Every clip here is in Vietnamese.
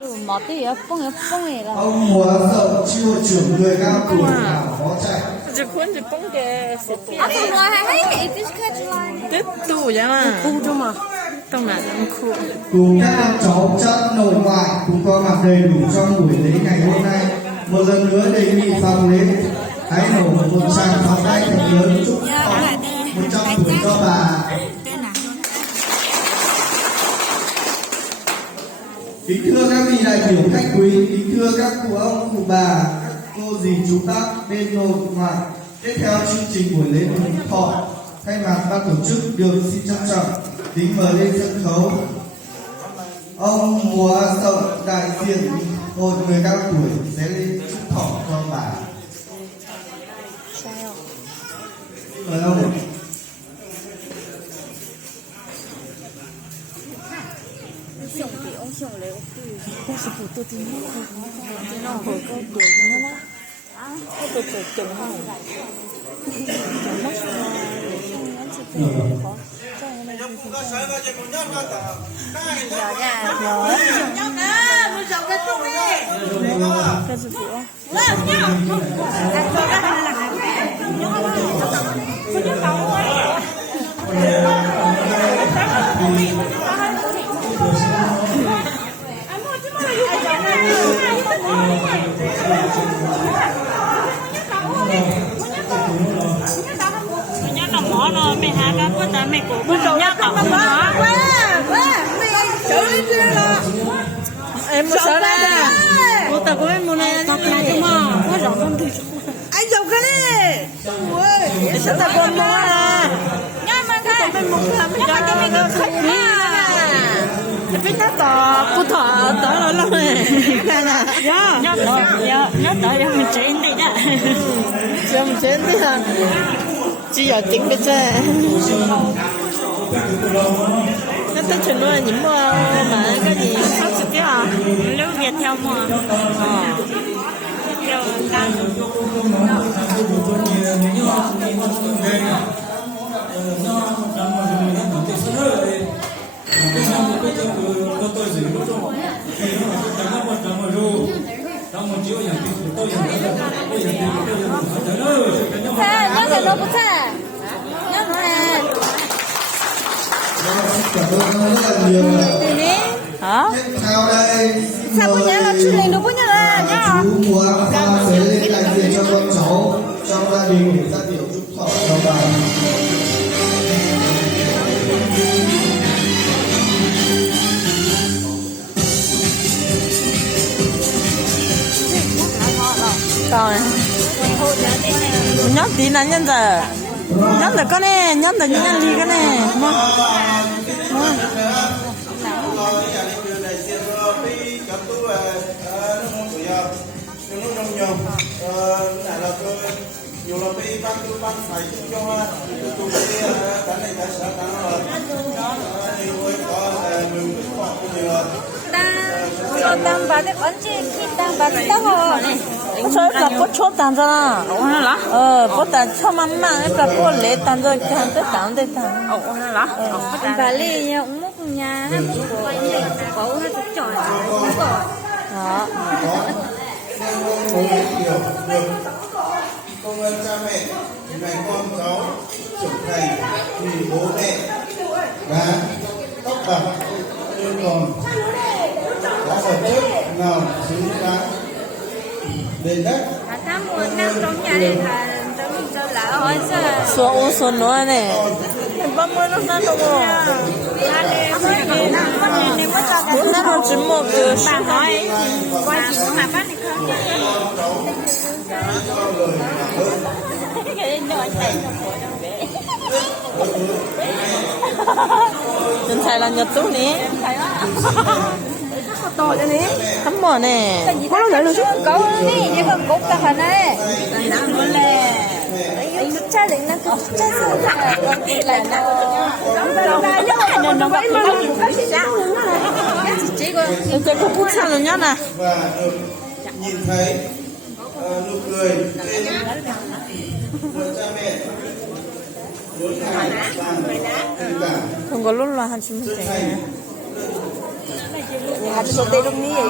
Một tí 예뽕이라. Ông mùa sợ chiêu trưởng người cao tuổi bảo có chạy. 이제 그건 이제 뽕게 아, 그럼 해. 이피스카지 라. 뜻도 오잖아. 공주마. 또 맞는 코. Cùng các con cháu chất nội ngoại cũng có mặt đầy đủ trong buổi lễ ngày hôm nay. Một lần nữa đề nghị phòng lễ hãy nổ một tràng pháo tay thật lớn chúc ông 100 tuổi cho bà. Kính thưa các vị đại biểu khách quý, kính thưa các cụ ông, cụ bà, các cô dì chú bác bên nội ngoại. Tiếp theo chương trình buổi lễ mừng thọ, thay mặt ban tổ chức được xin trân trọng kính mời lên sân khấu ông Mùa Sậu, đại diện hội người cao tuổi sẽ lên chúc thọ cho bà. Mời ông. Em muốn sợ ra. Cô ta có em muốn này mà. Có rõ không thì. Anh giàu cái đi. Ôi, sao ta còn mua à? Nhá mà ta bên một làm cho mình có khách đi. Thì biết nó tỏ, cô thọ tỏ nó lắm này. Nhá tỏ cho mình chén đi nhá. Cho mình chén đi hả? Chỉ giờ tính cái chứ. Nó tới chừng nữa những mà cái gì sắp xếp chứ à? Nếu Việt theo mà. Theo đang. 자, 여기 넣어보자. Cảm ơn rất là nhiều. Hả? Tiếp theo đây xin Sao có nhớ là chưa lên được có nhớ là nhá. chú Mùa Khoa sẽ lên đại diện cho con cháu trong gia đình để phát biểu chúc thọ cho bà. Rồi. Nhớ tí là nhân giờ. Nhớ là con này, nhớ là nhân gì cái này. 땅 받을 언제 땅 받았다고. 저 갖고 초 단잖아. 오늘 라? 보다 처만 갖고 레 단도 한테 단데 단. 오늘 라? Bà Ly nha, uống mốc nha, hát mốc của có hát chút tròn. Đó. Công ơn cha mẹ, ngày con cháu trưởng thành vì bố mẹ đã tóc bạc nhưng còn có vật chất nào xứng đáng đền đất. Tháng 1 năm trong nhà này là cho lỡ hỏi sao? Số ô số nữa này. Ba mươi nó sao đâu. Bốn năm nó chỉ một cái Bà hỏi qua chị mà bác này không? Cái nhỏ chạy Nhân tài là nhật tú nè. to cho ní. Tắm mỏ nè. Có nó được chứ? Có đi, chỉ cần cút cả hình này. Đang luôn nè. Chút cha định năng chút cha sao lại nó. Nó vậy mà chỉ có Tôi có bút sang rồi nhá nè. Và được nhìn thấy nụ cười trên của cha mẹ mỗi ngày làm tình cảm Không có lúc là 1 0 0 0 hạt sốt tê lúc ní ấy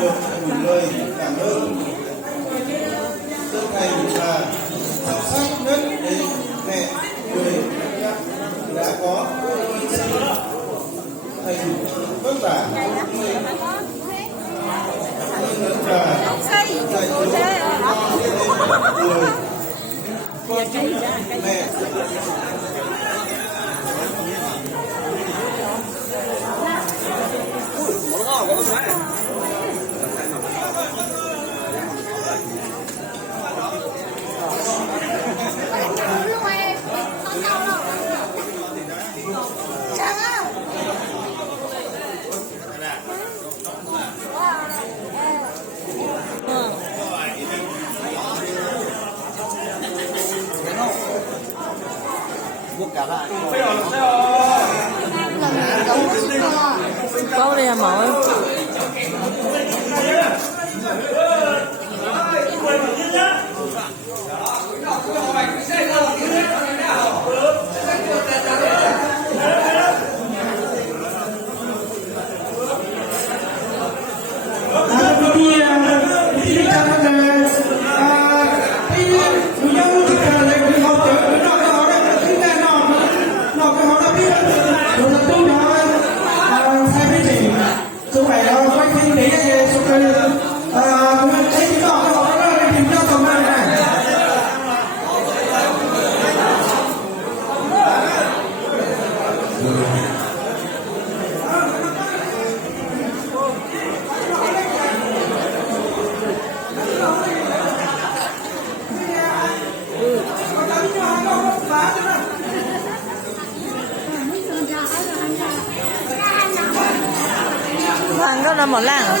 được gửi lời cảm ơn chân thành và sâu sắc nhất đến mẹ người đã có thầy vất vả và dạy dỗ người mẹ có đây là mỏi Hoàng đó là món làng à?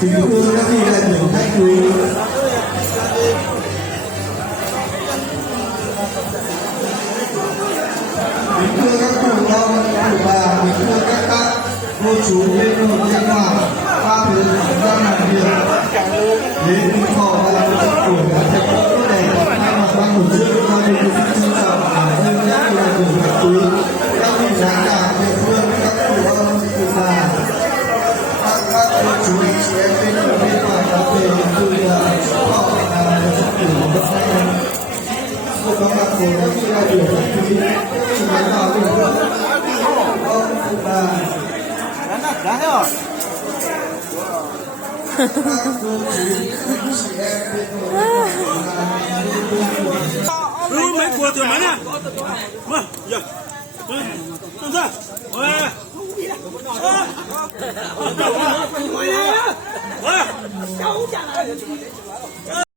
Kính thưa các vị đại biểu khách quý, kính thưa các cụ ông, cụ bà, kính thưa các bác, cô chú bên nội bên ngoài, ba phía ra làm việc đến Vĩnh Thọ và của các thầy cô tốt đẹp thay mặt ban tổ chức gia đình xin trân trọng cảm ơn các vị đại biểu khách quý, các vị lãnh đạo địa phương, các cụ ông, cụ bà, các cô chú chị em bên nội bên ngoài đã về từ Thọ và các cụ đất này. Sự có mặt của các vị đại biểu khách quý, sự lãnh đạo địa phương, ông, cụ bà. Lu mấy cuộc từ mấy nè? Mà, giờ. Ra. Ôi. 啊！